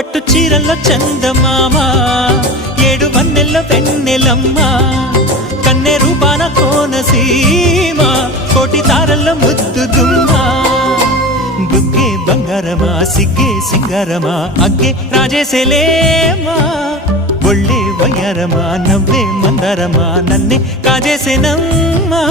పట్టు చీరల్లో చందమామ, ఏడు వన్నెల్లో వెన్నెలమ్మ, కన్నె రూపాన కోనసీమ, కోటి తారల్లో ముద్దు దుమ్మ. బుగ్గే బంగారమా సిగ్గే సింగారమా, అగ్గే రాజేసేలేమా, ఒళ్ళే వయ్యారమా నవ్వే మందారమా, నన్నే కాజేసేనమ్మా.